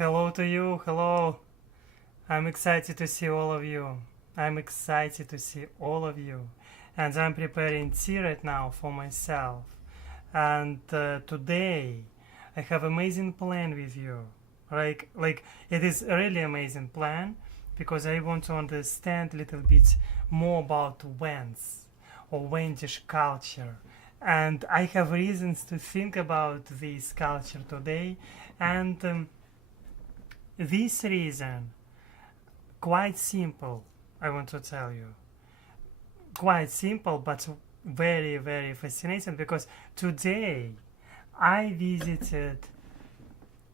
Hello to you, hello. I'm excited to see all of you. I'm excited to see all of you. And I'm preparing tea right now for myself. And today I have amazing plan with you. Like it is a really amazing plan because I want to understand a little bit more about Wends or Wendish culture. And I have reasons to think about this culture today. And this reason, quite simple, I want to tell you. Quite simple, but very, very fascinating because today I visited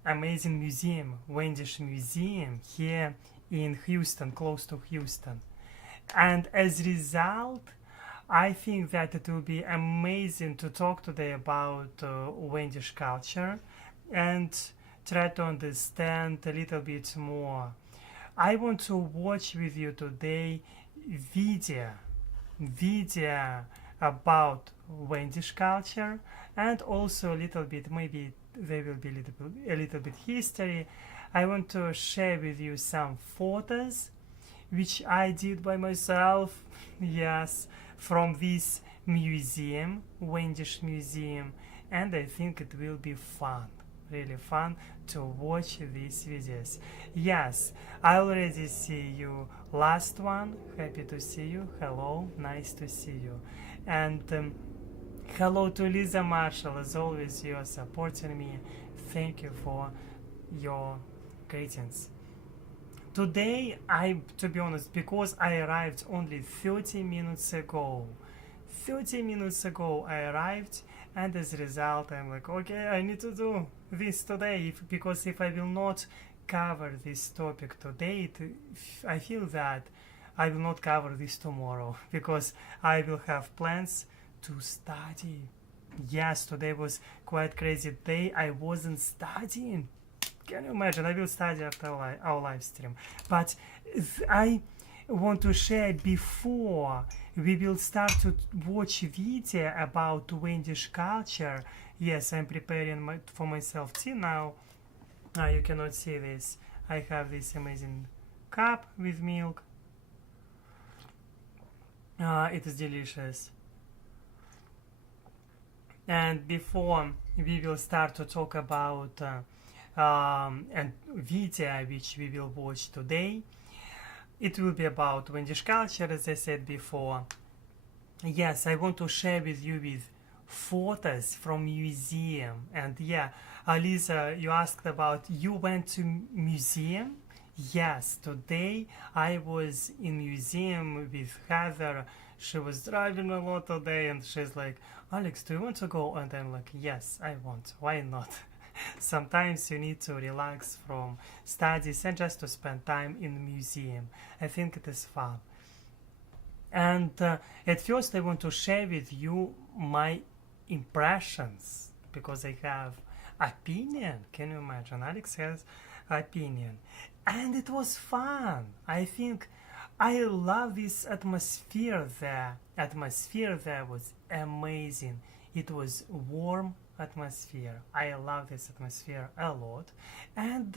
amazing museum, Wendish Museum here in Houston, close to Houston. And as a result, I think that it will be amazing to talk today about Wendish culture and try to understand a little bit more. I want to watch with you today video about Wendish culture and also a little bit, maybe there will be a little bit history. I want to share with you some photos which I did by myself, yes, from this museum, Wendish Museum, and I think it will be fun, really fun to watch these videos. Yes, I already see you. Last one, happy to see you. Hello, nice to see you. And hello to Lisa Marshall, as always, you are supporting me. Thank you for your greetings. Today, to be honest, because I arrived only 30 minutes ago. 30 minutes ago I arrived, and as a result I'm like, okay, I need to do this today because if I will not cover this topic today, I feel that I will not cover this tomorrow because I will have plans to study. Yes, today was quite crazy day. I wasn't studying. Can you imagine? I will study after our live stream. But I want to share before we will start to watch video about Wendish culture. Yes, I'm preparing for myself tea now. You cannot see this. I have this amazing cup with milk. It is delicious. And before we will start to talk about and video which we will watch today, it will be about Wendish culture, as I said before. Yes, I want to share with you with photos from museum. And yeah, Alisa, you asked about you went to museum. Yes, today I was in museum with Heather. She was driving a lot today and she's like, Alex, do you want to go? And I'm like, yes, I want. Why not? Sometimes you need to relax from studies and just to spend time in the museum. I think it is fun. And at first I want to share with you my impressions because I have opinion. Can you imagine? Alex has opinion. And it was fun. I think I love this atmosphere there. Atmosphere there was amazing. It was warm atmosphere. I love this atmosphere a lot. And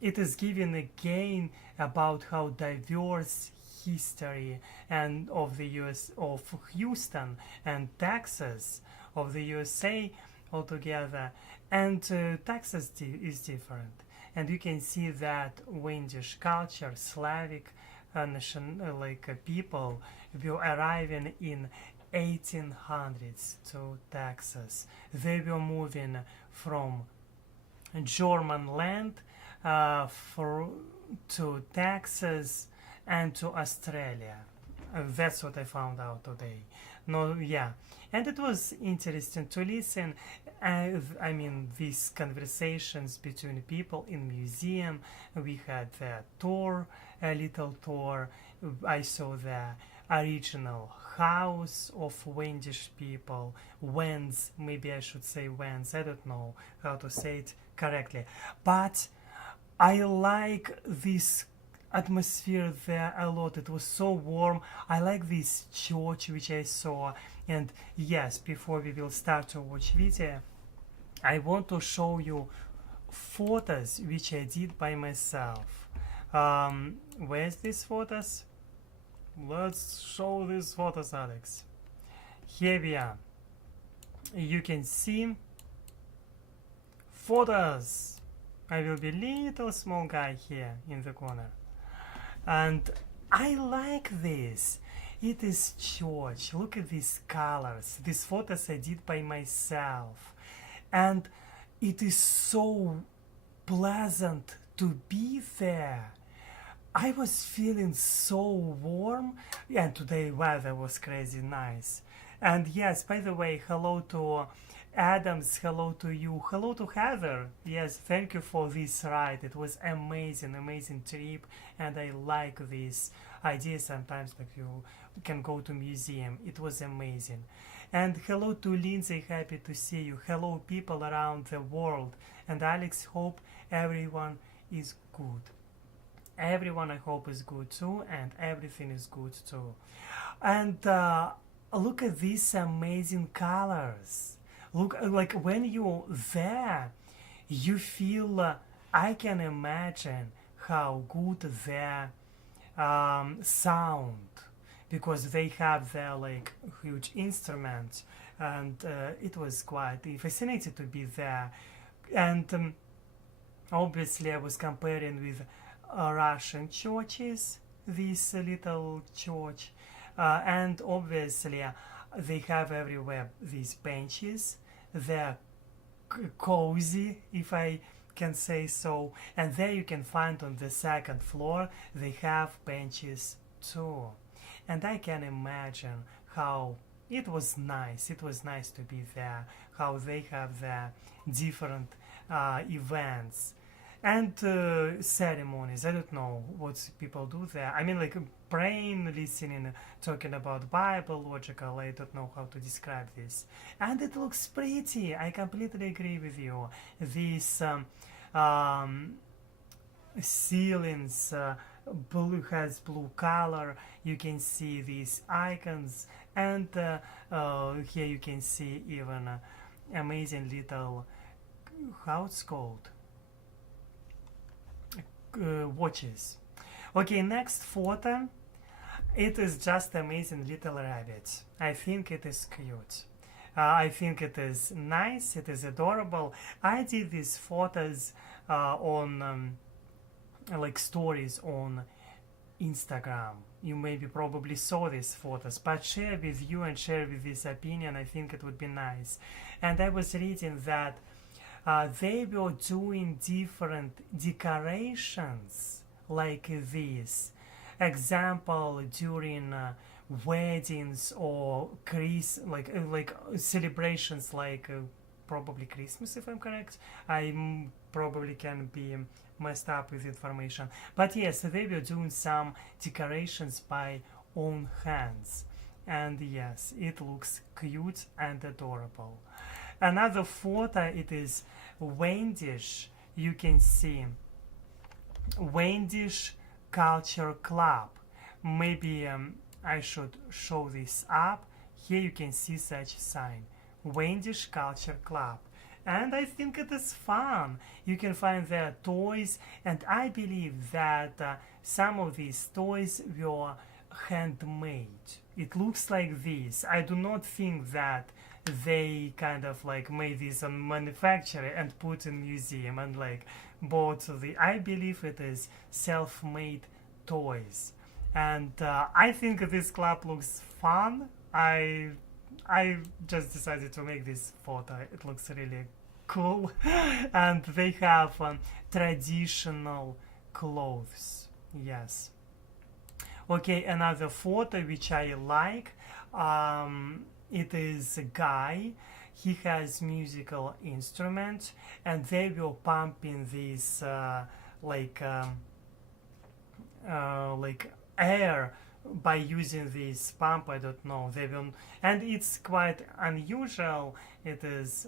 it is given again about how diverse history and of the US, of Houston and Texas, of the USA altogether. And Texas is different. And you can see that Wendish culture, Slavic people were arriving in 1800s to Texas. They were moving from German land to Texas and to Australia. That's what I found out today. No, yeah, and it was interesting to listen. I mean, these conversations between people in museum. We had a tour, a little tour. I saw the original house of Wendish people. Wends, maybe I should say Wends. I don't know how to say it correctly, but I like this atmosphere there a lot. It was so warm. I like this church which I saw. And yes, before we will start to watch video, I want to show you photos which I did by myself. Where's these photos? Let's show these photos, Alex. Here we are. You can see photos. I will be little small guy here in the corner. And I like this. It is church. Look at these colors. These photos I did by myself. And it is so pleasant to be there. I was feeling so warm, and today weather was crazy nice. And yes, by the way, hello to Adams, hello to you, hello to Heather. Yes, thank you for this ride. It was amazing trip, and I like this idea sometimes, like you can go to museum. It was amazing. And hello to Lindsay, happy to see you. Hello people around the world. And Alex, hope everyone is good. Everyone I hope is good too, and everything is good too. And look at these amazing colors. Look, like when you're there, you feel, I can imagine how good their sound, because they have their like huge instruments, and it was quite fascinating to be there. And obviously I was comparing with Russian churches, this little church, and obviously they have everywhere these benches. They're cozy, if I can say so, and there you can find on the second floor they have benches too. And I can imagine how it was nice to be there, how they have their different events and ceremonies. I don't know what people do there. I mean, like praying, listening, talking about Bible, logical. I don't know how to describe this. And it looks pretty. I completely agree with you. These ceilings blue has blue color. You can see these icons, and here you can see even amazing little, how it's called, watches. Okay, next photo. It is just amazing little rabbit. I think it is cute. I think it is nice. It is adorable. I did these photos on like stories on Instagram. You maybe probably saw these photos, but share with you and share with this opinion. I think it would be nice. And I was reading that they were doing different decorations like this. Example, during weddings or like celebrations, like probably Christmas, if I'm correct. I probably can be messed up with information, but yes, they were doing some decorations by own hands, and yes, it looks cute and adorable. Another photo, it is Wendish. You can see Wendish Culture Club. Maybe I should show this up. Here you can see such sign, Wendish Culture Club. And I think it is fun. You can find their toys, and I believe that some of these toys were handmade. It looks like this. I do not think that they kind of like made this on manufacturer and put in museum and like bought the. I believe it is self-made toys, and I think this club looks fun. I just decided to make this photo. It looks really cool. And they have traditional clothes. Yes. Okay, another photo which I like. It is a guy. He has musical instruments, and they were pumping this like air by using this pump. I don't know. They will, and it's quite unusual. It is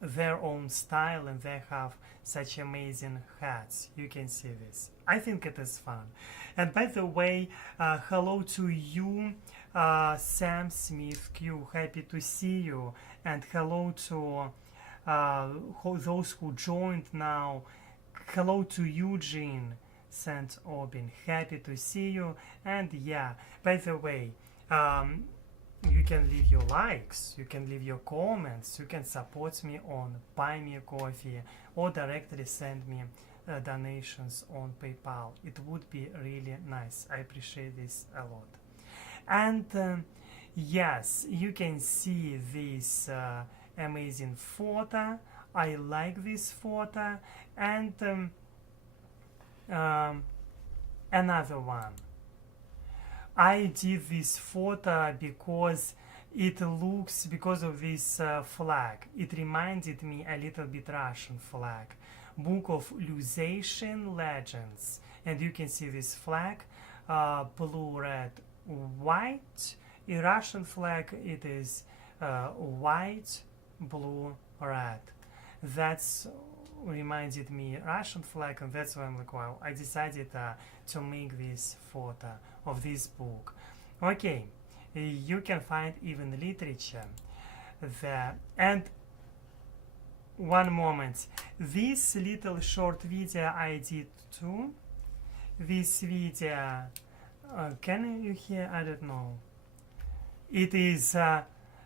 their own style, and they have such amazing hats. You can see this. I think it is fun. And by the way, hello to you, Sam Smith Q. Happy to see you. And hello to those who joined now. Hello to Eugene, St. Aubin. Happy to see you. And yeah, by the way, you can leave your likes, you can leave your comments, you can support me on Buy Me a Coffee or directly send me donations on PayPal. It would be really nice. I appreciate this a lot. And yes, you can see this amazing photo. I like this photo. And another one. I did this photo because because of this flag. It reminded me a little bit Russian flag. Book of Lusatian Legends. And you can see this flag, blue, red, white. In Russian flag it is white, blue, red. That's reminded me Russian flag, and that's why I'm like, wow, I decided to make this photo of this book. Okay, you can find even literature there. And one moment, this little short video I did too. This video, can you hear? I don't know. It is,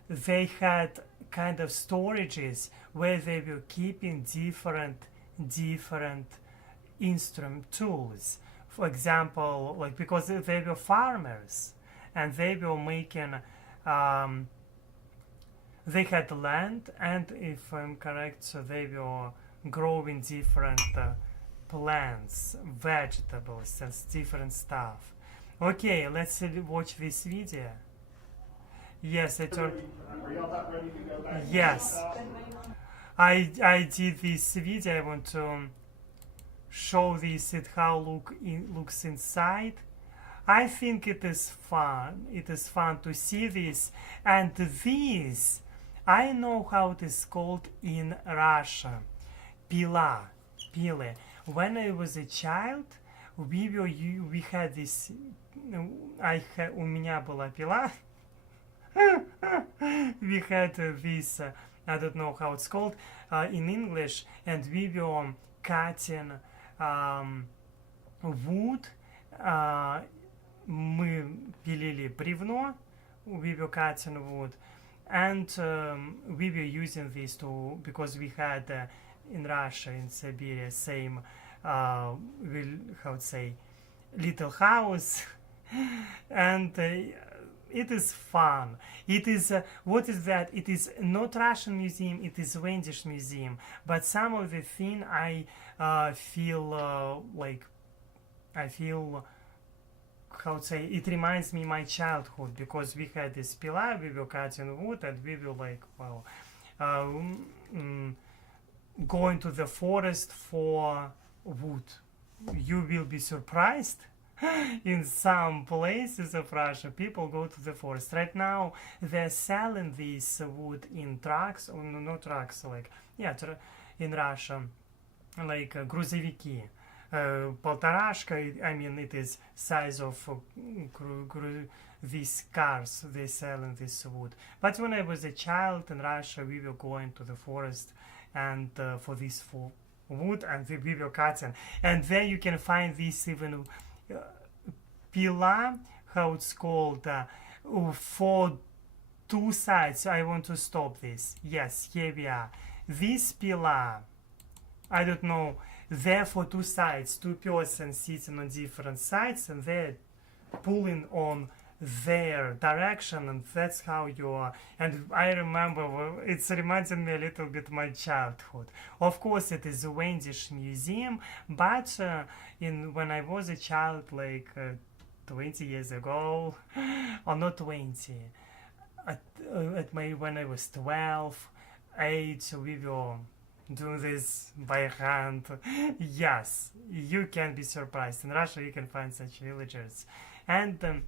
they had kind of storages where they were keeping different instrument tools. For example, like, because they were farmers and they were making they had land, and if I'm correct, so they were growing different plants, vegetables, and different stuff. Okay, let's watch this video. Yes, I turned. Are y'all about ready to go back? Yes, I did this video. I want to show this how looks inside. I think it is fun. It is fun to see this. And this, I know how it is called in Russia. Pila, pile. When I was a child, we had this. У меня была пила. We had this. I don't know how it's called in English, and we were cutting wood. Мы пилили бревно. We were cutting wood, and we were using this to, because we had in Russia, in Siberia, same how to say, little house, and it is fun. It is what is that? It is not Russian museum. It is Wends museum. But some of the thing I feel like I feel, how to say, it reminds me my childhood, because we had this pila, we were cutting wood, and we were like, well, going to the forest for wood. You will be surprised. In some places of Russia, people go to the forest. Right now, they're selling this wood in trucks, or not trucks, like, yeah, in Russia, like грузовики. Полторашка, I mean, it is size of these cars they sell in this wood. But when I was a child in Russia, we were going to the forest and for this wood, and we were cutting. And there you can find this even pila, how it's called, for two sides. I want to stop this. Yes, here we are. This pila, I don't know, there for two sides, two persons sitting on different sides, and they're pulling on their direction, and that's how you are. And I remember, it's reminding me a little bit my childhood. Of course, it is a Wends museum, but when I was a child, like 20 years ago, or not 20, when I was 12, 8, we were doing this by hand. Yes, you can be surprised. In Russia, you can find such villagers. And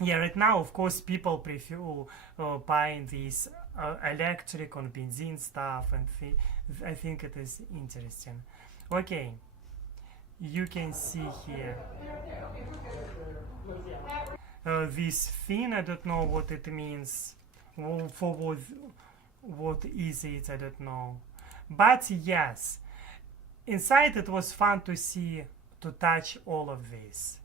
yeah, right now, of course, people prefer buying these electric on benzene stuff, and I think it is interesting. Okay, you can see here this thing. I don't know what it means. For what is it? I don't know. But yes, inside it was fun to see, to touch all of this,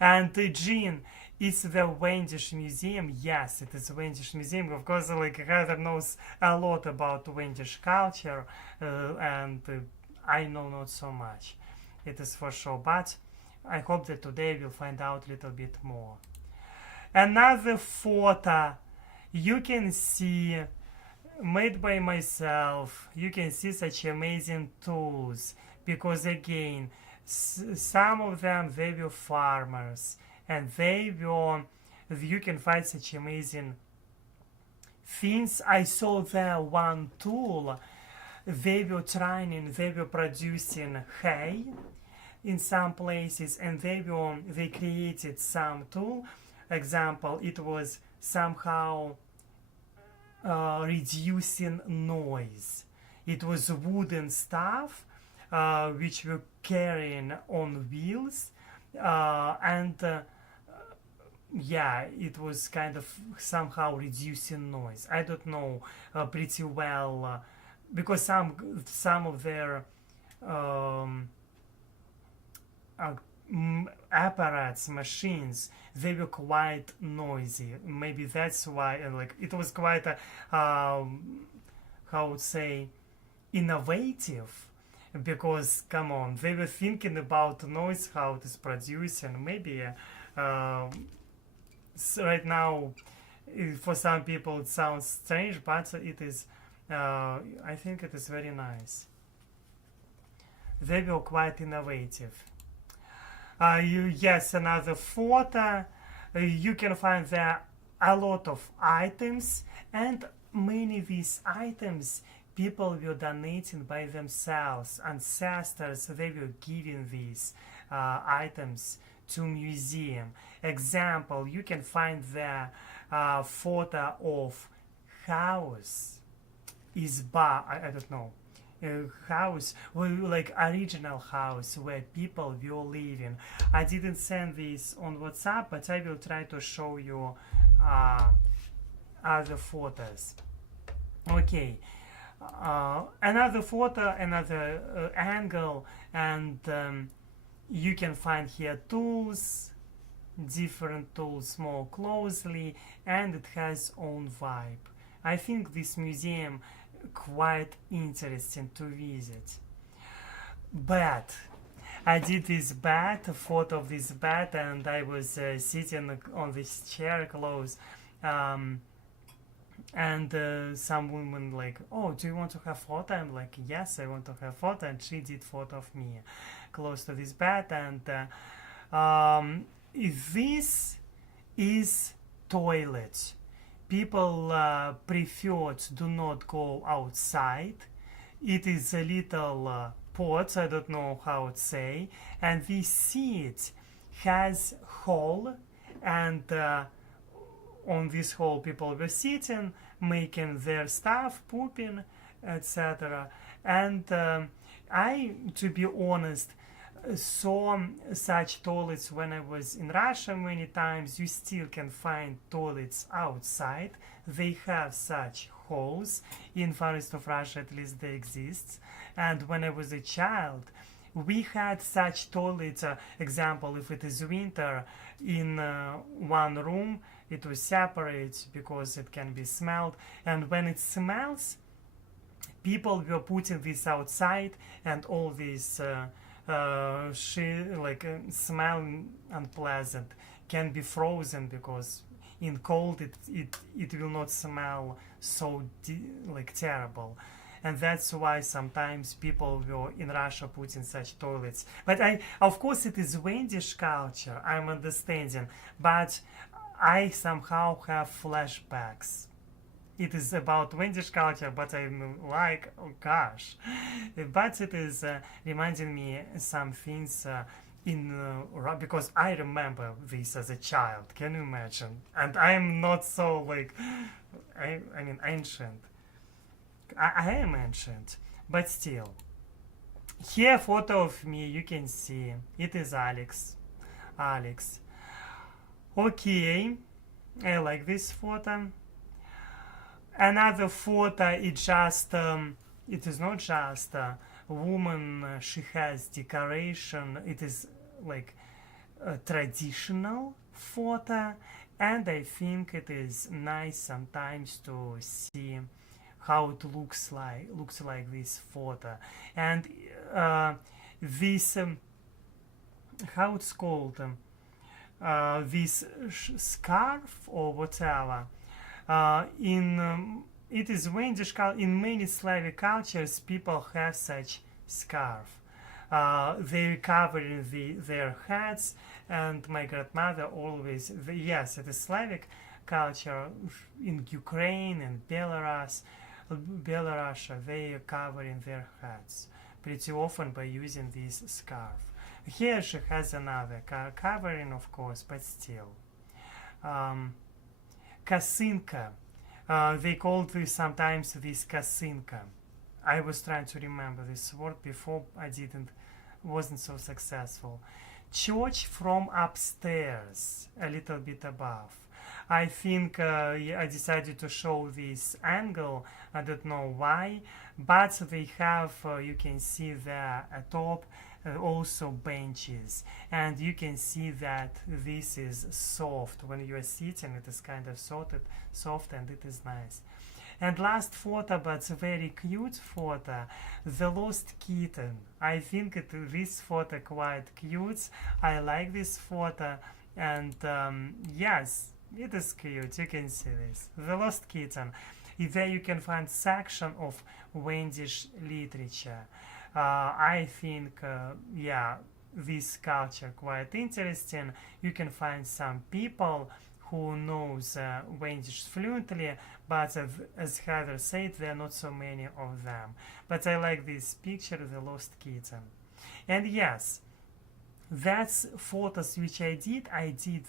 And Jean, is the Wendish Museum? Yes, it is a Wendish Museum. Of course, like Heather knows a lot about Wendish culture, and I know not so much. It is for sure, but I hope that today we'll find out a little bit more. Another photo you can see, made by myself. You can see such amazing tools, because again, some of them, they were farmers, and you can find such amazing things. I saw there one tool, they were producing hay in some places, and they created some tool. Example, it was somehow reducing noise. It was wooden stuff which were carrying on wheels, and yeah, it was kind of somehow reducing noise. I don't know pretty well, because some of their apparatus, machines, they were quite noisy. Maybe that's why, like, it was quite a how would say, innovative, because come on, they were thinking about noise, how it is produced, and maybe so right now for some people it sounds strange, but it is I think it is very nice. They were quite innovative. Yes, another photo. You can find there a lot of items, and many of these items people were donating by themselves. Ancestors, they were giving these items to museum. Example, you can find there photo of house, izba, I don't know, house, like original house where people were living. I didn't send this on WhatsApp, but I will try to show you other photos. Okay, another photo, another angle, and you can find here tools, different tools more closely, and it has own vibe. I think this museum quite interesting to visit. Bat. I did this bat, a photo of this bat, and I was sitting on this chair close, and some woman like, oh, do you want to have photo? I'm like, yes, I want to have photo, and she did photo of me close to this bat. And this is toilet. People prefer to do not go outside. It is a little pot, I don't know how to say, and this seat has hole, and on this hole people were sitting, making their stuff, pooping, etc. And I, to be honest, saw such toilets when I was in Russia many times. You still can find toilets outside. They have such holes. In forest of Russia, at least they exist. And when I was a child, we had such toilets. Example, if it is winter, in one room, it was separate because it can be smelled. And when it smells, people were putting this outside, and all this smell unpleasant can be frozen, because in cold it will not smell so terrible. And that's why sometimes people were in Russia putting such toilets. But of course it is Wendish culture, I'm understanding, but I somehow have flashbacks. It is about Wendish culture, but I'm like, oh gosh. But it is reminding me some things because I remember this as a child. Can you imagine? And I am not so I mean ancient. I am ancient, but still. Here photo of me, you can see. It is Alex. Okay, I like this photo. Another photo, it is not just a woman, she has decoration, it is like a traditional photo, and I think it is nice sometimes to see how it looks like this photo. And this how it's called, this scarf or whatever, in it is Wendish in many Slavic cultures people have such scarf. They cover their heads, and my grandmother always, yes, it is Slavic culture in Ukraine and Belarus, they are covering their heads pretty often by using this scarf. Here she has another covering, of course, but still. Kasinka. They called this sometimes this kasinka. I was trying to remember this word before, wasn't so successful. Church from upstairs, a little bit above. I think I decided to show this angle. I don't know why, but they have, you can see there atop, also benches, and you can see that this is soft. When you are sitting, it is kind of soft, and it is nice. And last photo, but very cute photo, the lost kitten. I think this photo quite cute. I like this photo, and yes, it is cute. You can see this, the lost kitten. There you can find section of Wendish literature. I think, yeah, this culture quite interesting. You can find some people who knows Wendish fluently, but as Heather said, there are not so many of them. But I like this picture, the lost kitten. And yes, that's photos which I did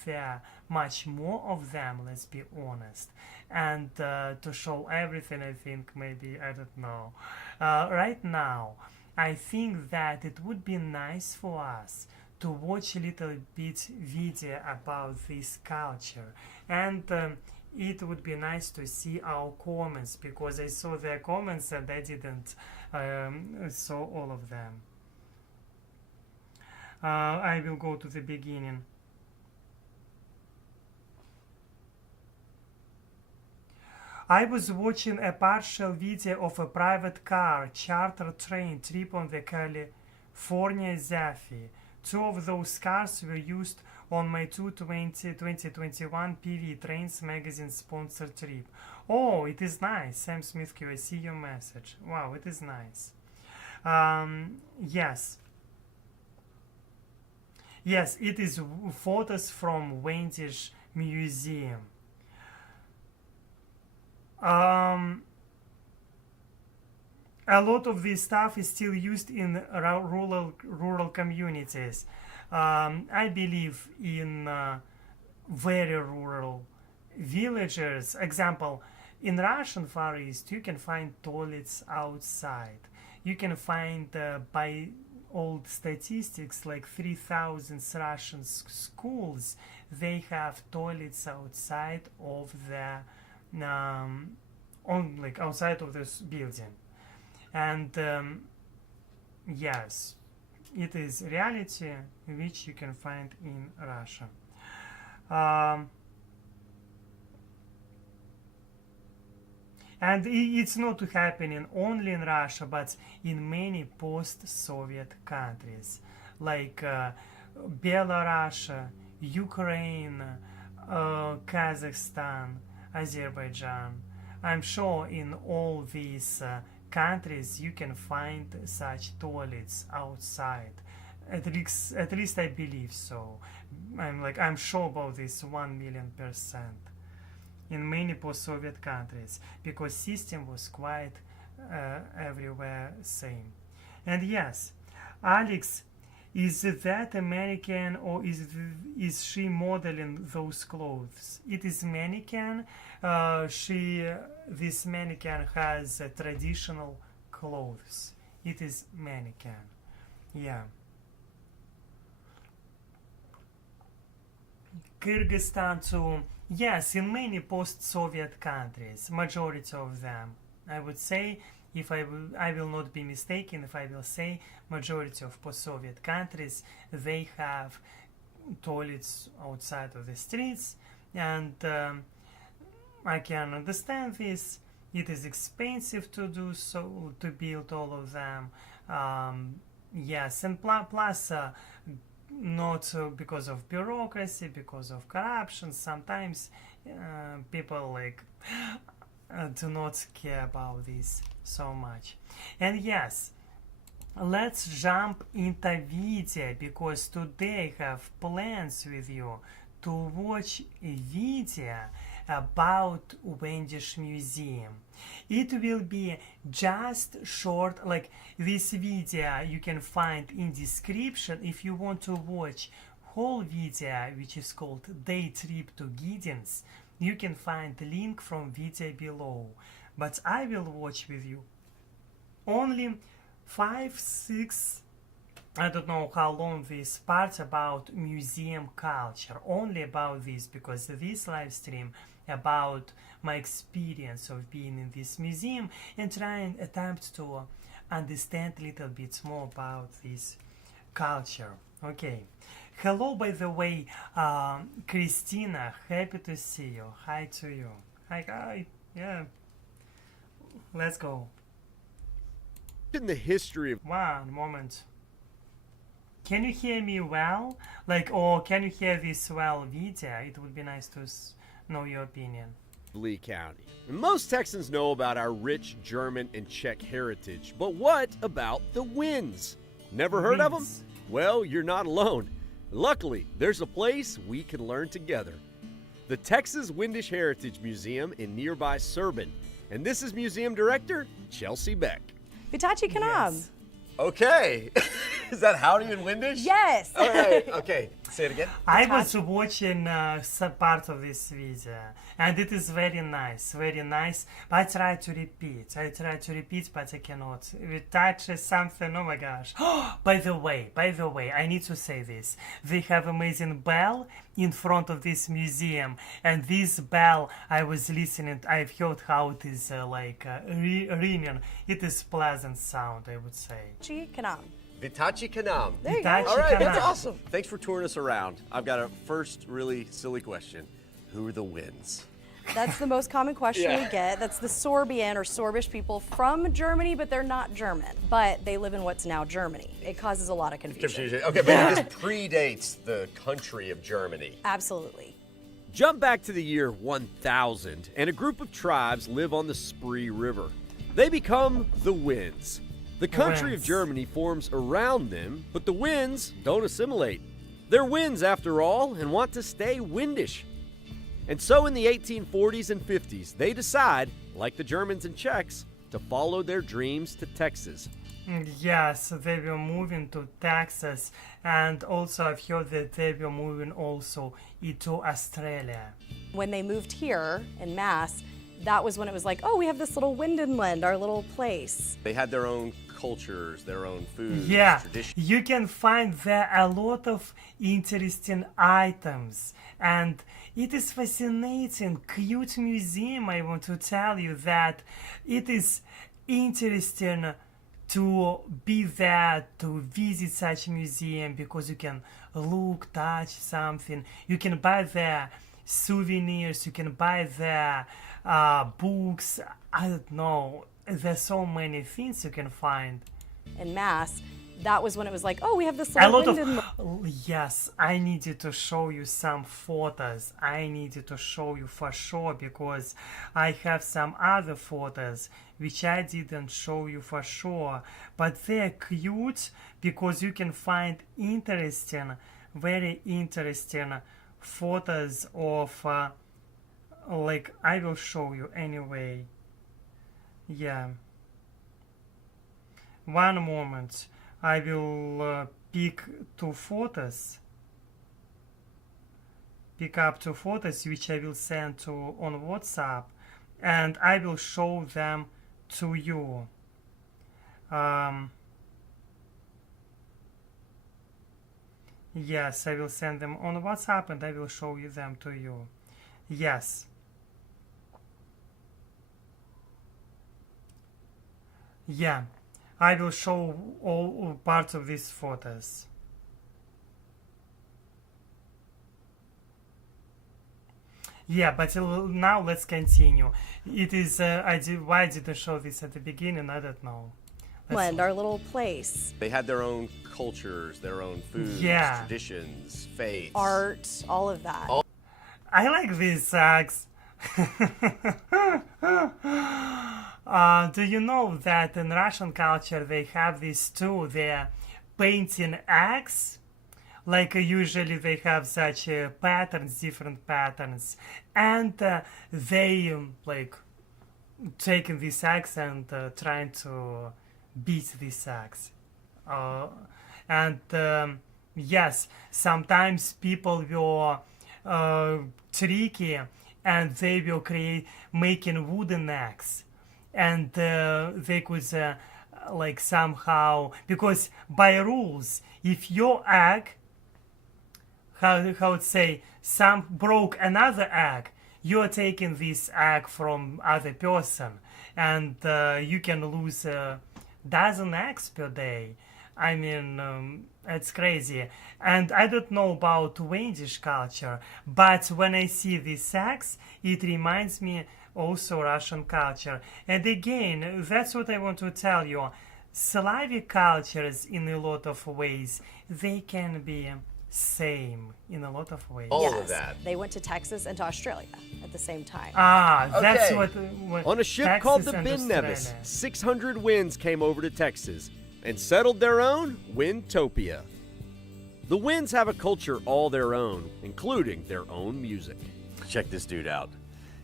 there much more of them, let's be honest. And to show everything, I think maybe, I don't know. Right now, I think that it would be nice for us to watch a little bit video about this culture, and it would be nice to see our comments, because I saw their comments and I didn't saw all of them. I will go to the beginning. I was watching a partial video of a private car charter train trip on the California Zephyr. 2 of those cars were used on my 2021 PV Trains magazine sponsored trip. Oh, it is nice. Sam Smith, I see your message. Wow, it is nice. Yes. Yes, it is photos from Wendish Museum. A lot of this stuff is still used in rural communities. I believe in very rural villages. Example, in Russian Far East, you can find toilets outside. You can find, by old statistics, like 3,000 Russian schools, they have toilets outside of the outside of this building. And yes, it is reality which you can find in Russia. And it's not happening only in Russia, but in many post-Soviet countries like Belarus, Ukraine, Kazakhstan, Azerbaijan. I'm sure in all these countries you can find such toilets outside. At least I believe so. I'm sure about this 1,000,000%. In many post-Soviet countries, because system was quite everywhere same. And yes, Alex, is that American, or is she modeling those clothes? It is mannequin. This mannequin has traditional clothes. It is mannequin. Yeah. Kyrgyzstan too. Yes, in many post-Soviet countries, majority of them, I would say, if I will not be mistaken if I will say majority of post-Soviet countries, they have toilets outside of the streets, and I can understand this. It is expensive to do so, to build all of them. Yes, and plus not because of bureaucracy, because of corruption. Sometimes people like do not care about this so much. And yes, let's jump into video, because today I have plans with you to watch a video about Wendish Museum. It will be just short, like this video you can find in description. If you want to watch whole video, which is called Day Trip to Giddens, you can find the link from video below. But I will watch with you only 5-6, I don't know how long, this part about museum culture, only about this, because this live stream about my experience of being in this museum and trying attempt to understand a little bit more about this culture. Okay, hello, by the way, Christina, happy to see you. Hi to you. Hi. Yeah, let's go. In the history of One moment. Can you hear me well? Like, or can you hear this well video? It would be nice to know your opinion. Lee County. And most Texans know about our rich German and Czech heritage, but what about the Wends? Never heard of them? Wends. Well, you're not alone. Luckily, there's a place we can learn together. The Texas Wendish Heritage Museum in nearby Serban. And this is Museum Director Chelsea Beck. Vitachi Kanam. Yes. Okay. Is that howdy in Windish? Yes. All right. Okay. Say it again. I was watching some part of this video, and it is very nice, very nice. I try to repeat, but I cannot. It touches something. Oh my gosh! By the way, I need to say this. They have amazing bell in front of this museum, and this bell, I was listening. I've heard how it is ringing. It is pleasant sound, I would say. Vitachi Kanam. Vitachi Kanam. There you Vitachi go. All right. That's Kanam. awesome. Thanks for touring us around. I've got a first really silly question. Who are the Wends? That's the most common question Yeah. we get. That's the Sorbian or Sorbish people from Germany, but they're not German. But they live in what's now Germany. It causes a lot of confusion. Okay, but this predates the country of Germany. Absolutely. Jump back to the year 1000, and a group of tribes live on the Spree River. They become the Wends. The country Wends. of Germany forms around them, but the Wends don't assimilate. They're Wends after all and want to stay Wendish. And so in the 1840s and 50s, they decide, like the Germans and Czechs, to follow their dreams to Texas. Yes, they were moving to Texas, and also I've heard that they were moving also into Australia. When they moved here in Mass, that was when it was like, oh, we have this little Windenland, our little place. They had their own cultures, their own food, Yeah, traditions. you can find there a lot of interesting items, and it is fascinating, cute museum. I want to tell you that it is interesting to be there, to visit such museum, because you can look, touch something. You can buy there souvenirs, you can buy there books. I don't know, there's so many things you can find. In Mass, that was when it was like, oh, we have this A little lot Windenland. yes, I needed to show you some photos. I needed to show you for sure, because I have some other photos which I didn't show you for sure, but they're cute because you can find interesting, very interesting photos of like, I will show you anyway. Yeah, one moment. I will pick up two photos which I will send to on WhatsApp, and I will show them to you. Yes, I will send them on WhatsApp and I will show you them to you. Yes. Yeah, I will show all parts of these photos. Yeah, but now let's continue. It is, why I didn't show this at the beginning, I don't know. And our little place, They had their own cultures, their own foods, Yeah. traditions, faiths. art, all of that. I like these sacks. Do you know that in Russian culture they have these too? They're painting eggs. Like usually they have such patterns, different patterns, and they like taking these eggs and trying to beat these eggs. And yes, sometimes people will tricky and they will create making wooden eggs, and they could like somehow, because by rules if your egg, how to say, some broke another egg, you're taking this egg from other person, and you can lose a dozen eggs per day. I mean, it's crazy. And I don't know about Wendish culture, but when I see these eggs, it reminds me also Russian culture. And again, that's what I want to tell you. Slavic cultures, in a lot of ways, they can be same in a lot of ways. All Yes, of that. they went to Texas and to Australia at the same time. That's Okay. what On a ship Texas called the and Ben Nevis, Australia. 600 Wends came over to Texas and settled their own Windtopia. The Wends have a culture all their own, including their own music. Check this dude out.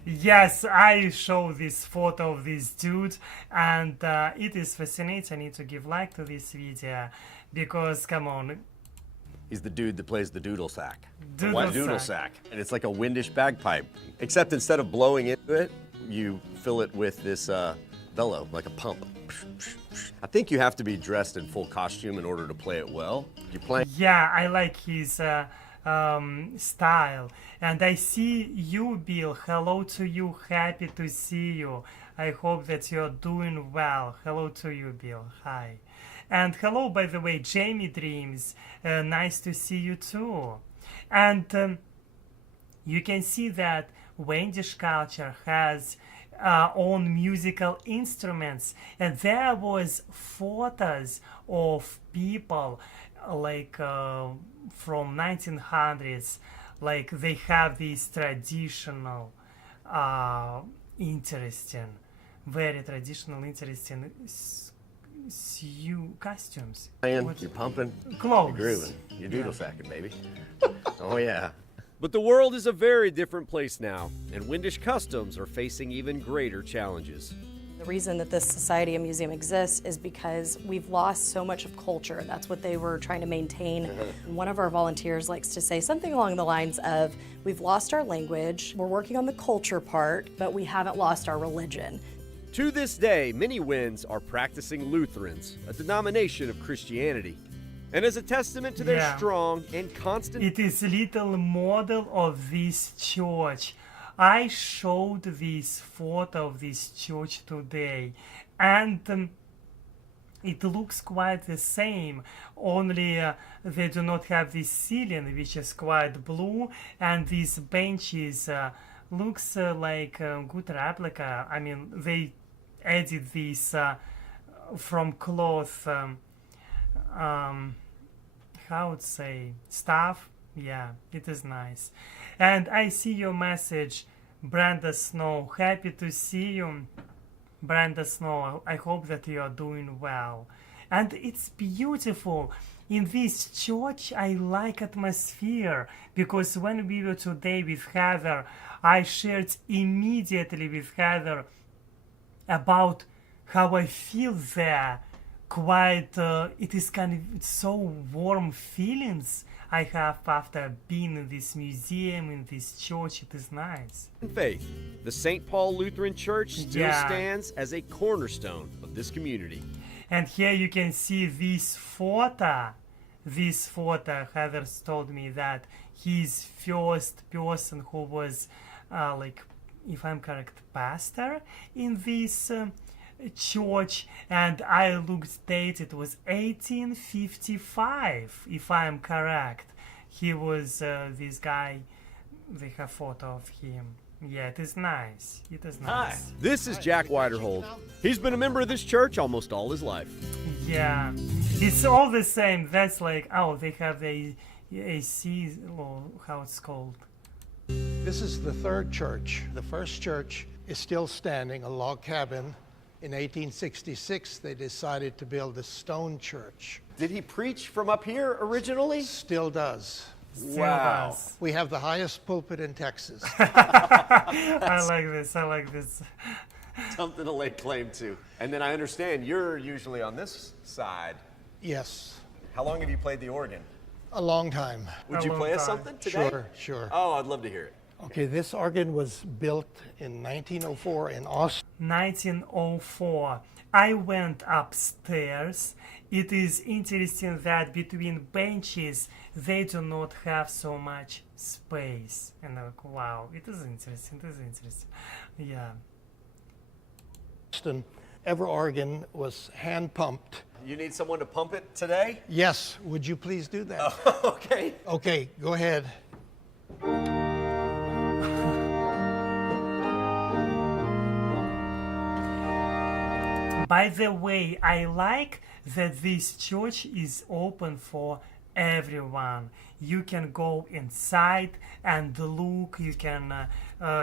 Yes, I show this photo of this dude, and it is fascinating. I need to give like to this video because, come on, He's the dude that plays the doodle sack. Doodle One doodle sack. sack. And it's like a windish bagpipe. Except instead of blowing into it, you fill it with this bellow, like a pump. I think you have to be dressed in full costume in order to play it well. You play. yeah, I like his style. And I see you, Bill. Hello to you. Happy to see you. I hope that you're doing well. Hello to you, Bill. Hi. And hello, by the way, Jamie Dreams. Nice to see you too. And you can see that Wendish culture has own musical instruments, and there was photos of people like from 1900s, like they have these traditional interesting, very traditional interesting costumes. Playing, What- you're pumping, Clothes. you're grooving, you're doodle sacking, baby. Oh yeah. But the world is a very different place now, and Windish customs are facing even greater challenges. The reason that this society and museum exists is because we've lost so much of culture. That's what they were trying to maintain. And one of our volunteers likes to say something along the lines of, we've lost our language, we're working on the culture part, but we haven't lost our religion. To this day, many Wends are practicing Lutherans, a denomination of Christianity. And as a testament to their Yeah. strong and constant It is a little model of this church. I showed this photo of this church today, and it looks quite the same, only they do not have this ceiling, which is quite blue, and these benches looks like a good replica. I mean, they added this from cloth, how to say, stuff. Yeah, it is nice. And I see your message, Brenda Snow. Happy to see you, Brenda Snow. I hope that you are doing well. And it's beautiful. In this church, I like atmosphere, because when we were today with Heather, I shared immediately with Heather about how I feel there. Quite, it is kind of so warm feelings I have after being in this museum, in this church. It is nice. faith, the St. Paul Lutheran Church still Yeah. stands as a cornerstone of this community. And here you can see this photo. This photo, Heather told me that he's first person who was like, if I'm correct, pastor in this church, and I looked date, it was 1855, if I'm correct. He was this guy. They have photo of him. Yeah, it is nice. It is nice. This is Jack Widerhold. He's been a member of this church almost all his life. Yeah, it's all the same. That's like, oh, they have a AC, or how it's called. This is the third church. The first church is still standing, a log cabin. In 1866, they decided to build a stone church. Did he preach from up here originally? Still does. Still Wow. does. We have the highest pulpit in Texas. I like this. I like this. Something to lay claim to. And then I understand you're usually on this side. Yes, How long have you played the organ? a long time. Would A you long play us time. something today? Sure. Oh, I'd love to hear it. Okay, this organ was built in 1904 in Austin. 1904. I went upstairs. It is interesting that between benches they do not have so much space. And I'm like, wow, it is interesting. It is interesting. Yeah. Every organ was hand pumped. You need someone to pump it today? Yes, would you please do that? Okay. Okay, go ahead. By the way, I like that this church is open for everyone. You can go inside and look, you can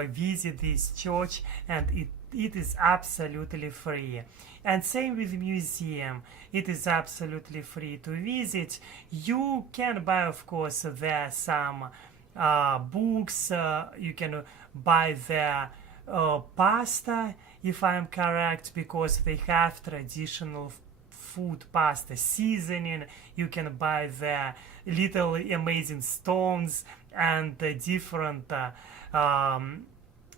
visit this church, and it is absolutely free. And same with museum, it is absolutely free to visit. You can buy, of course, there some books, you can buy there pasta, if I'm correct, because they have traditional food pasta seasoning. You can buy the little amazing stones and the different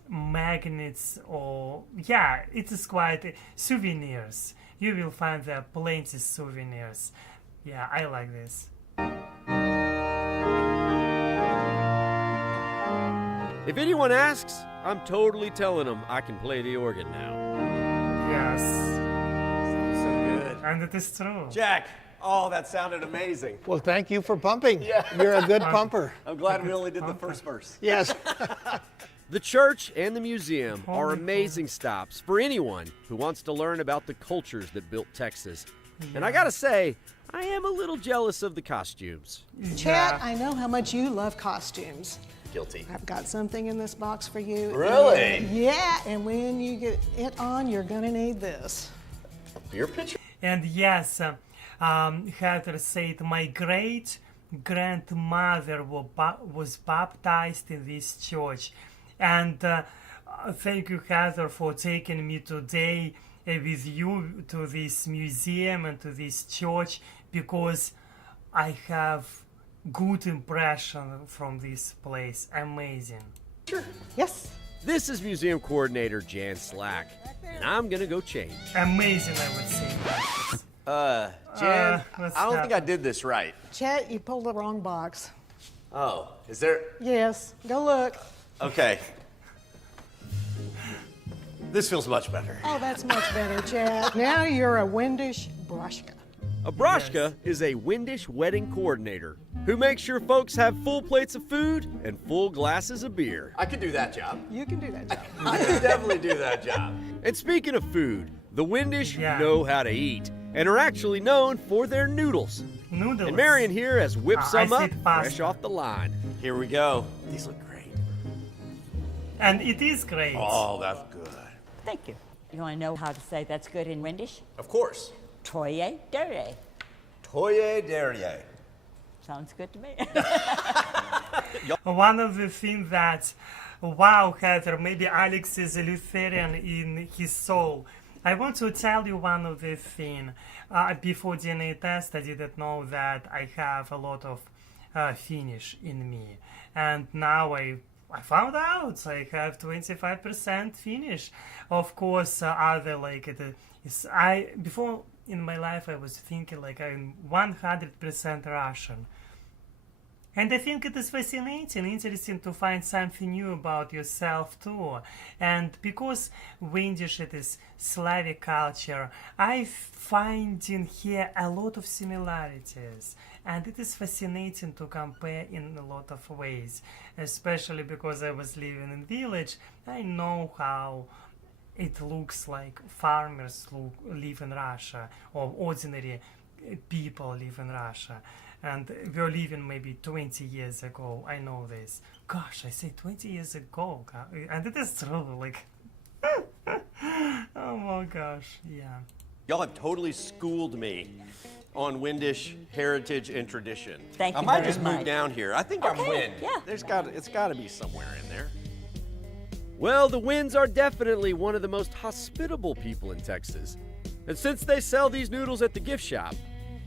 magnets, or yeah, it is quite souvenirs. You will find there plenty souvenirs. Yeah, I like this. If anyone asks, I'm totally telling them I can play the organ now. Yes, So good. and it is true. Jack, oh, that sounded amazing. Well, thank you for pumping. You're a good pumper. I'm glad we only did the first verse. Yes. The church and the museum are Holy amazing stops for anyone who wants to learn about the cultures that built Texas. And I gotta say, I am a little jealous of the costumes. Chad, I know how much you love costumes. Guilty. I've got something in this box for you. Really? Yeah, and when you get it on, you're gonna need this. Your picture? And yes, Heather said, my great grandmother was baptized in this church. And thank you, Heather, for taking me today with you to this museum and to this church, because I have good impression from this place. Amazing. Yes. This is museum coordinator Jan Slack, and I'm gonna go change. Amazing, I would say. Jan, what's I don't think I happening? did this right. Chad, you pulled the wrong box. Oh, is there? Yes. Go look. Okay. This feels much better. Oh, that's much better, Chad. Now you're a Wendish Brushka. A Brashka is a Windish wedding coordinator who makes sure folks have full plates of food and full glasses of beer. I could do that job. You can do that job. I could definitely do that job. And speaking of food, the Windish Yeah. know how to eat and are actually known for their noodles. Noodles. And Marion here has whipped I some up said pasta. fresh off the line. Here we go. These look great. And it is great. Oh, that's good. Thank you. You want to know how to say that's good in Windish? Of course. Toye dere. Toye derriere. Sounds good to me. One of the things that, wow, Heather, maybe Alex is a Lutheran in his soul. I want to tell you one of the things. Before DNA test, I didn't know that I have a lot of Finnish in me. And now I found out I have 25% Finnish. Of course, other like before in my life I was thinking like I'm 100% Russian. And I think it is fascinating, interesting to find something new about yourself too. And because Windish it is Slavic culture, I find in here a lot of similarities. And it is fascinating to compare in a lot of ways, especially because I was living in village. I know how it looks like farmers live in Russia, or ordinary people live in Russia. And we were living maybe 20 years ago. I know this. Gosh, I say 20 years ago. And it is true, like... oh my gosh, yeah. Y'all have totally schooled me on Windish heritage and tradition. Thank I you might very just move much. down here. I think I'm Okay, Wind. yeah. It's got to be somewhere in there. Well, the Wends are definitely one of the most hospitable people in Texas. And since they sell these noodles at the gift shop,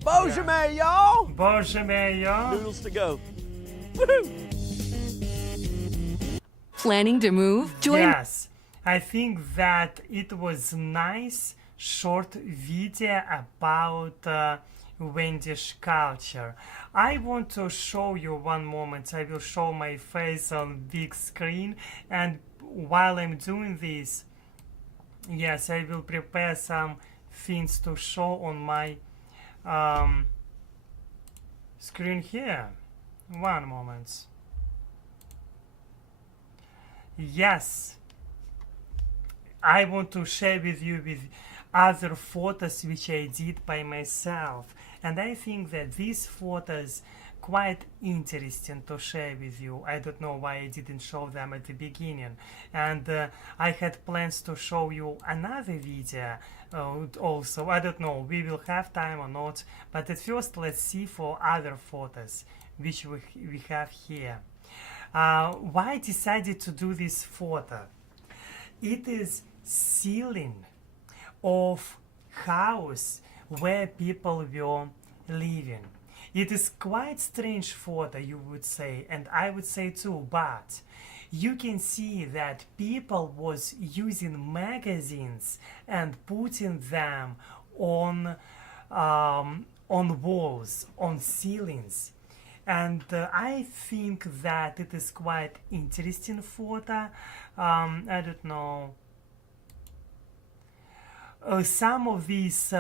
Bojame, y'all! Боже мой, Noodles to go. Planning to move? Join yes, I think that it was nice short video about Wendish culture. I want to show you one moment. I will show my face on big screen, and while I'm doing this, yes, I will prepare some things to show on my screen here. One moment. Yes, I want to share with you with other photos which I did by myself, and I think that these photos quite interesting to share with you. I don't know why I didn't show them at the beginning, and I had plans to show you another video also. I don't know, we will have time or not, but at first let's see for other photos which we have here. Why I decided to do this photo? It is ceiling of house where people were living. It is quite strange photo, you would say, and I would say too, but you can see that people was using magazines and putting them on walls, on ceilings. And I think that it is quite interesting photo. I don't know. Some of these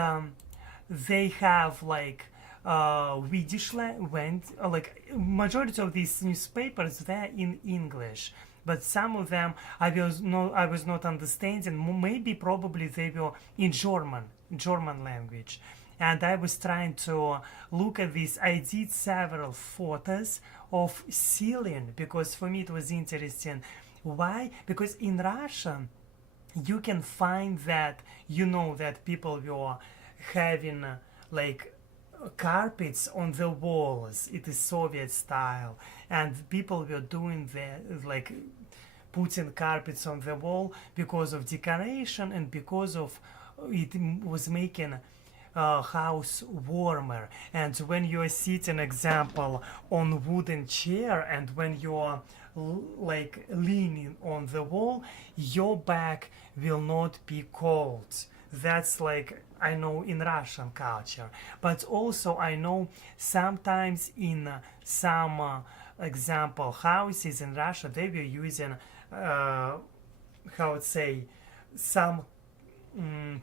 they have like Swedish like majority of these newspapers they're in English, but some of them I was not understanding. Maybe probably they were in German language. And I was trying to look at this. I did several photos of ceiling because for me it was interesting. Why? Because in Russia you can find that, you know, that people were having like carpets on the walls. It is Soviet style, and people were doing the like putting carpets on the wall because of decoration and because of it was making house warmer. And when you are sitting, example, on wooden chair, and when you are like leaning on the wall, your back will not be cold. That's like I know in Russian culture, but also I know sometimes in some example houses in Russia they were using how to say some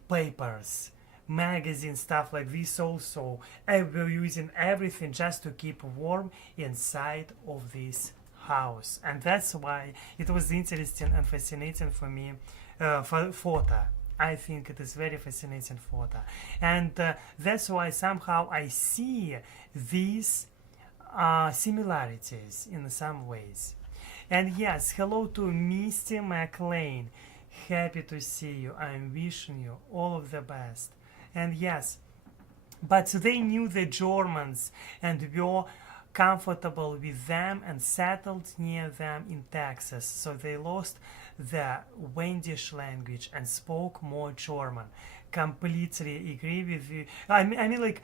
papers, magazine, stuff like this also. I were using everything just to keep warm inside of this house, and that's why it was interesting and fascinating for me for photo. I think it is very fascinating photo, and that's why somehow I see these similarities in some ways. And yes, hello to Misty McLean. Happy to see you. I'm wishing you all of the best. And yes, but they knew the Germans and were comfortable with them and settled near them in Texas, so they lost the Wendish language and spoke more German. Completely agree with you. I mean like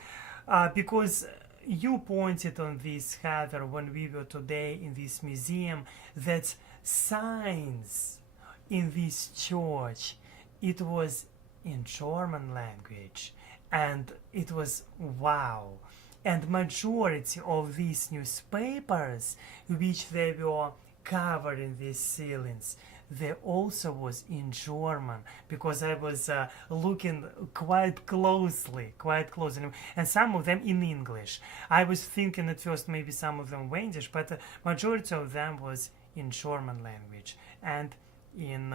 because you pointed on this, Heather, when we were today in this museum, that signs in this church, it was in German language, and it was wow. and majority of these newspapers which they were covering these ceilings, they also was in German, because I was looking quite closely, and some of them in English. I was thinking at first maybe some of them Wendish, but majority of them was in German language. And in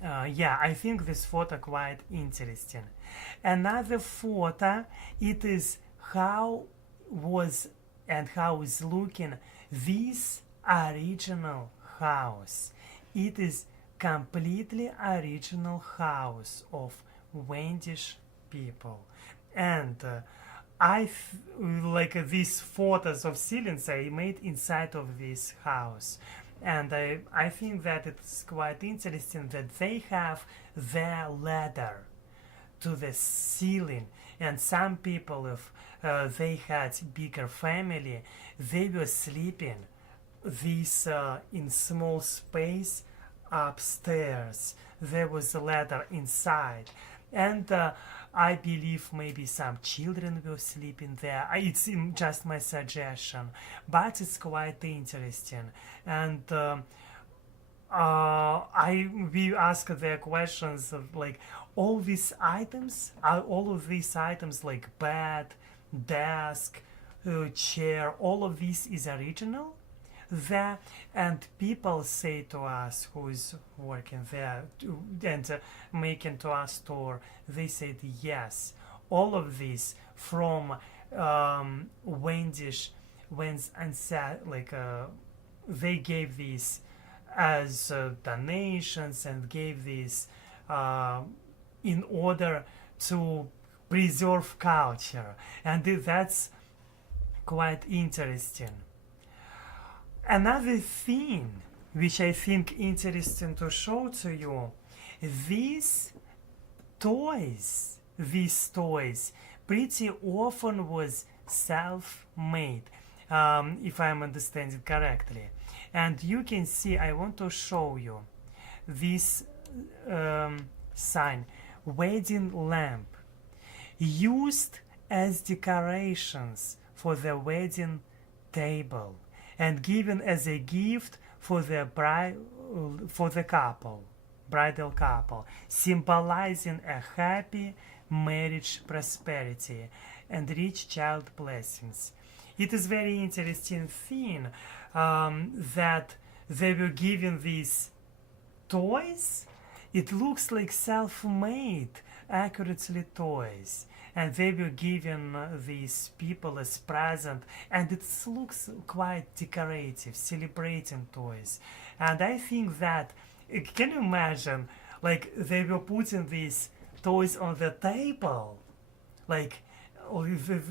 yeah, I think this photo quite interesting. Another photo, it is how was and how is looking this original house. It is completely original house of Wendish people, and like these photos of ceilings I made inside of this house, and I think that it's quite interesting that they have their ladder to the ceiling, and some people, if they had bigger family, they were sleeping this in small space upstairs. There was a ladder inside, and I believe maybe some children were sleeping there. It's just my suggestion, but it's quite interesting. And we ask their questions of, like, all these items, are all of these items like bed, desk, chair, all of this is original there? And people say to us who is working there and making to us tour, they said yes, all of this from Wends and they gave these as donations and gave this in order to preserve culture, and that's quite interesting. Another thing which I think interesting to show to you, these toys pretty often was self-made, if I'm understanding correctly. And you can see, I want to show you this sign, wedding lamp, used as decorations for the wedding table and given as a gift for the bridal couple, symbolizing a happy marriage prosperity and rich child blessings. It is very interesting thing that they were given these toys. It looks like self-made, accurately toys, and they were given these people as present, and it looks quite decorative, celebrating toys. And I think that, can you imagine, like they were putting these toys on the table, like,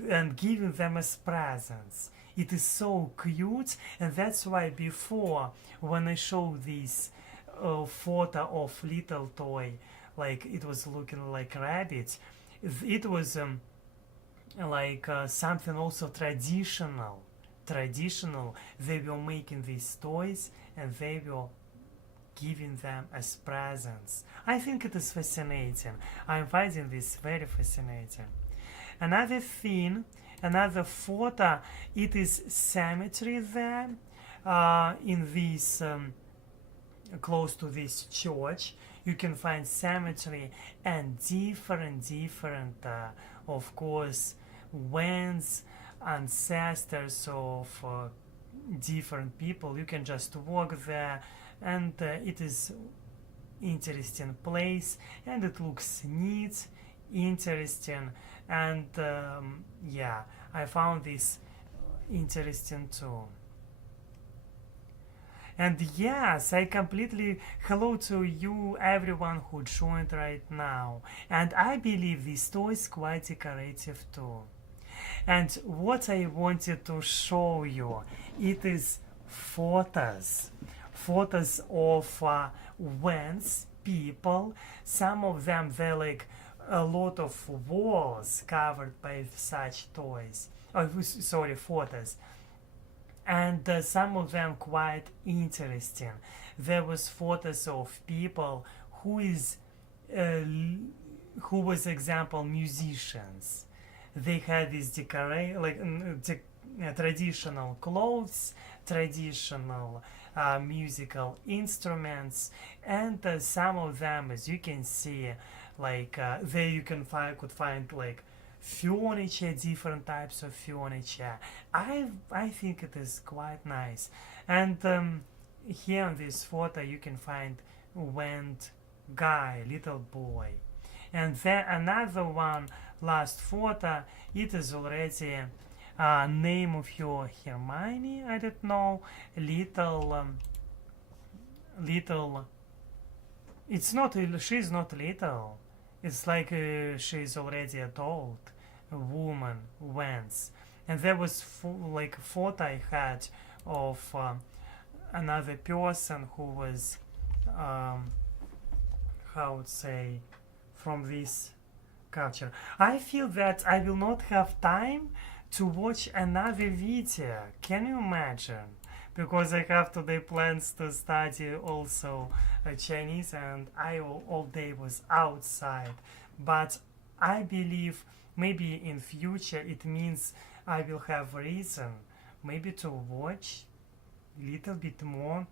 and giving them as presents. It is so cute, and that's why before, when I showed this photo of little toy, like it was looking like rabbit, it was like something also traditional. They were making these toys and they were giving them as presents. I think it is fascinating. I'm finding this very fascinating. Another thing, another photo, it is cemetery there in this close to this church. You can find cemetery and different of course Wends, ancestors of different people. You can just walk there, and it is interesting place, and it looks neat, interesting, and yeah, I found this interesting too. And yes, I completely hello to you, everyone who joined right now. And I believe this toy is quite decorative too. And what I wanted to show you, it is photos of Wends people. Some of them, they're like a lot of walls covered by such toys. Oh, sorry, photos. And some of them quite interesting. There was photos of people who was example musicians, they had these traditional clothes, traditional musical instruments, and some of them, as you can see, there you could find like furniture, different types of furniture. I think it is quite nice. And here on this photo you can find went guy, little boy. And then another one, last photo, it is already name of your Hermione, I don't know, little, it's not, she's not little, it's like she's already adult, a woman, Wends. And there was like photo I had of another person who was, how to say, from this culture. I feel that I will not have time to watch another video. Can you imagine? Because I have today plans to study also Chinese, and I all day was outside. But I believe maybe in future it means I will have reason maybe to watch a little bit more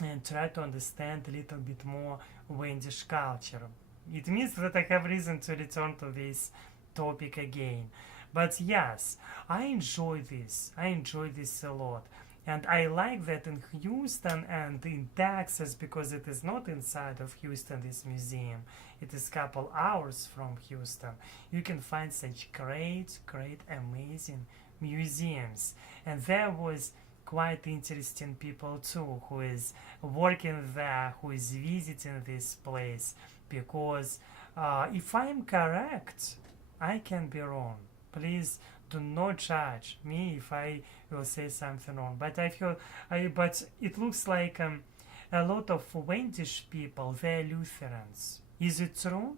and try to understand a little bit more Wendish culture. It means that I have reason to return to this topic again. But yes, I enjoy this. I enjoy this a lot. And I like that in Houston and in Texas, because it is not inside of Houston, this museum. It is a couple hours from Houston. You can find such great, amazing museums. And there was quite interesting people too, who is working there, who is visiting this place. Because if I'm correct, I can be wrong. Please do not judge me if I will say something wrong. But but it looks like a lot of Wendish people, they're Lutherans. Is it true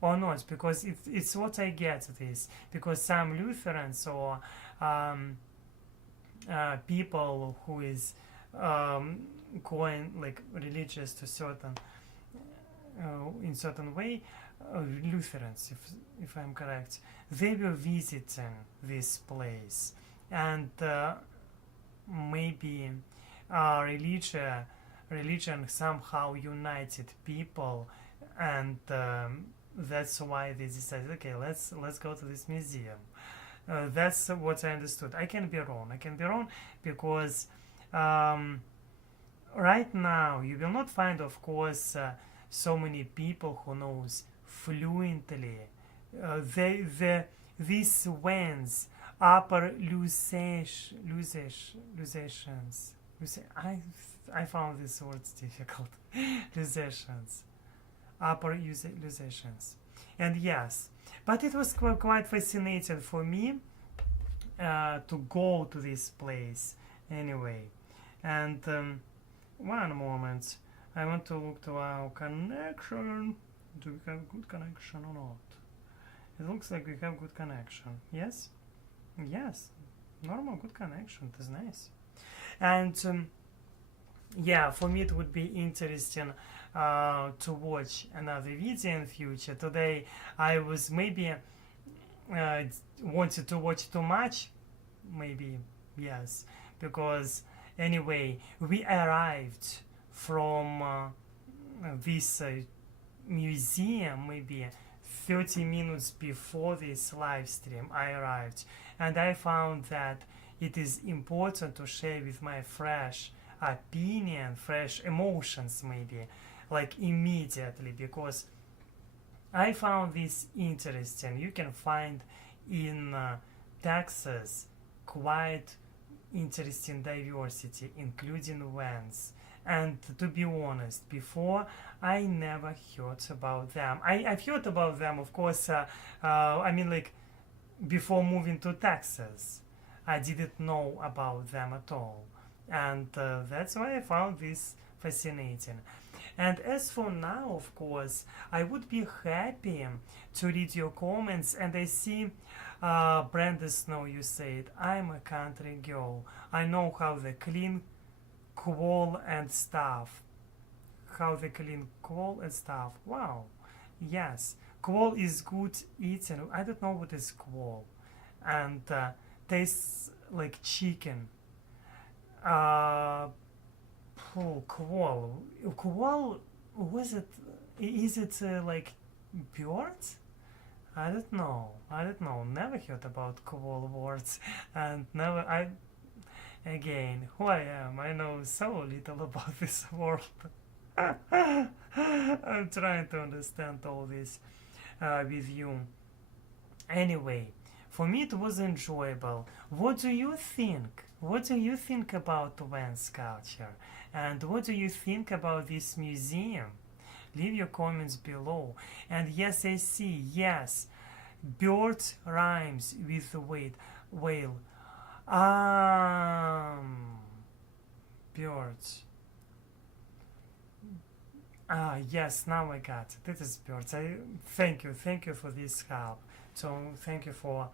or not? Because it's what I get this. Because some Lutherans or people who is going like religious to certain in certain way, Lutherans, if I'm correct, they were visiting this place, and maybe religion somehow united people, and that's why they decided, okay, let's go to this museum. That's what I understood. I can be wrong. Because right now you will not find, of course, so many people who knows fluently these Wends, upper Lusatians. I found these words difficult. Lusatians, upper Lusatians, and yes, but it was quite fascinating for me to go to this place anyway. And one moment. I want to look to our connection. Do we have good connection or not? It looks like we have good connection. Yes? Yes. Normal good connection. It is nice. And yeah, for me it would be interesting to watch another video in future. Today I was maybe wanted to watch too much. Maybe, yes. Because anyway, we arrived from this museum maybe 30 minutes before this live stream. I arrived, and I found that it is important to share with my fresh opinion, fresh emotions, maybe like immediately, because I found this interesting. You can find in Texas quite interesting diversity, including Wends. And to be honest, before I never heard about them. I've heard about them, of course. I mean, like before moving to Texas, I didn't know about them at all, and that's why I found this fascinating. And as for now, of course, I would be happy to read your comments. And I see Brenda Snow, you said, I'm a country girl. I know how they clean coal and stuff. Wow. Yes. Quail is good eating. I don't know what is quail, and tastes like chicken. Quail. Quail. Was it? Is it like bird? I don't know. I don't know. Never heard about quail words, and never. Again, who I am. I know so little about this world. I'm trying to understand all this with you. Anyway, for me it was enjoyable. What do you think? What do you think about Wends culture? And what do you think about this museum? Leave your comments below. And yes, I see, yes, bird rhymes with the whale. Birds. Yes, now I got it. It is birds. Thank you for this help. So thank you for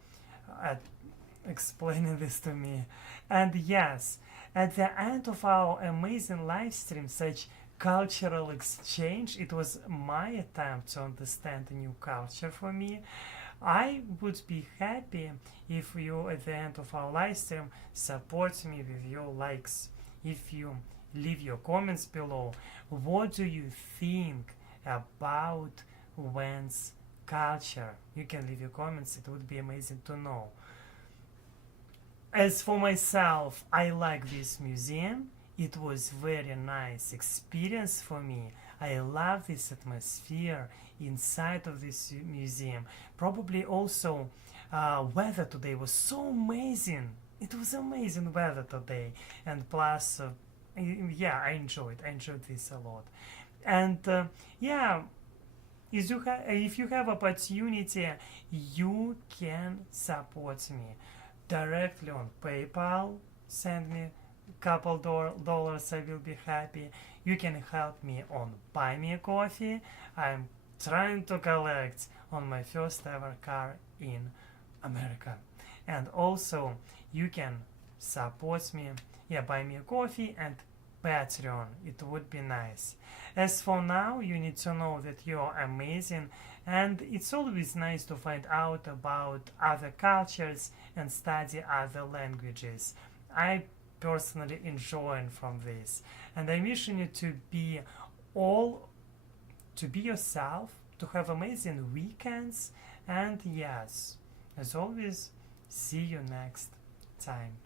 explaining this to me. And yes, at the end of our amazing live stream, such cultural exchange, it was my attempt to understand a new culture for me. I would be happy if you, at the end of our live stream, support me with your likes. If you leave your comments below, what do you think about Wends culture? You can leave your comments, it would be amazing to know. As for myself, I like this museum. It was very nice experience for me. I love this atmosphere inside of this museum. Probably also weather today was so amazing. It was amazing weather today, and plus yeah, I enjoyed this a lot. And yeah, if you have opportunity, you can support me directly on PayPal. Send me couple dollars, I will be happy. You can help me on Buy Me a Coffee. I'm trying to collect on my first ever car in America. And also you can support me, Buy Me a Coffee and Patreon. It would be nice. As for now, you need to know that you're amazing, and it's always nice to find out about other cultures and study other languages. I personally enjoying from this, and I'm wishing you to be yourself, to have amazing weekends, and yes, as always, see you next time.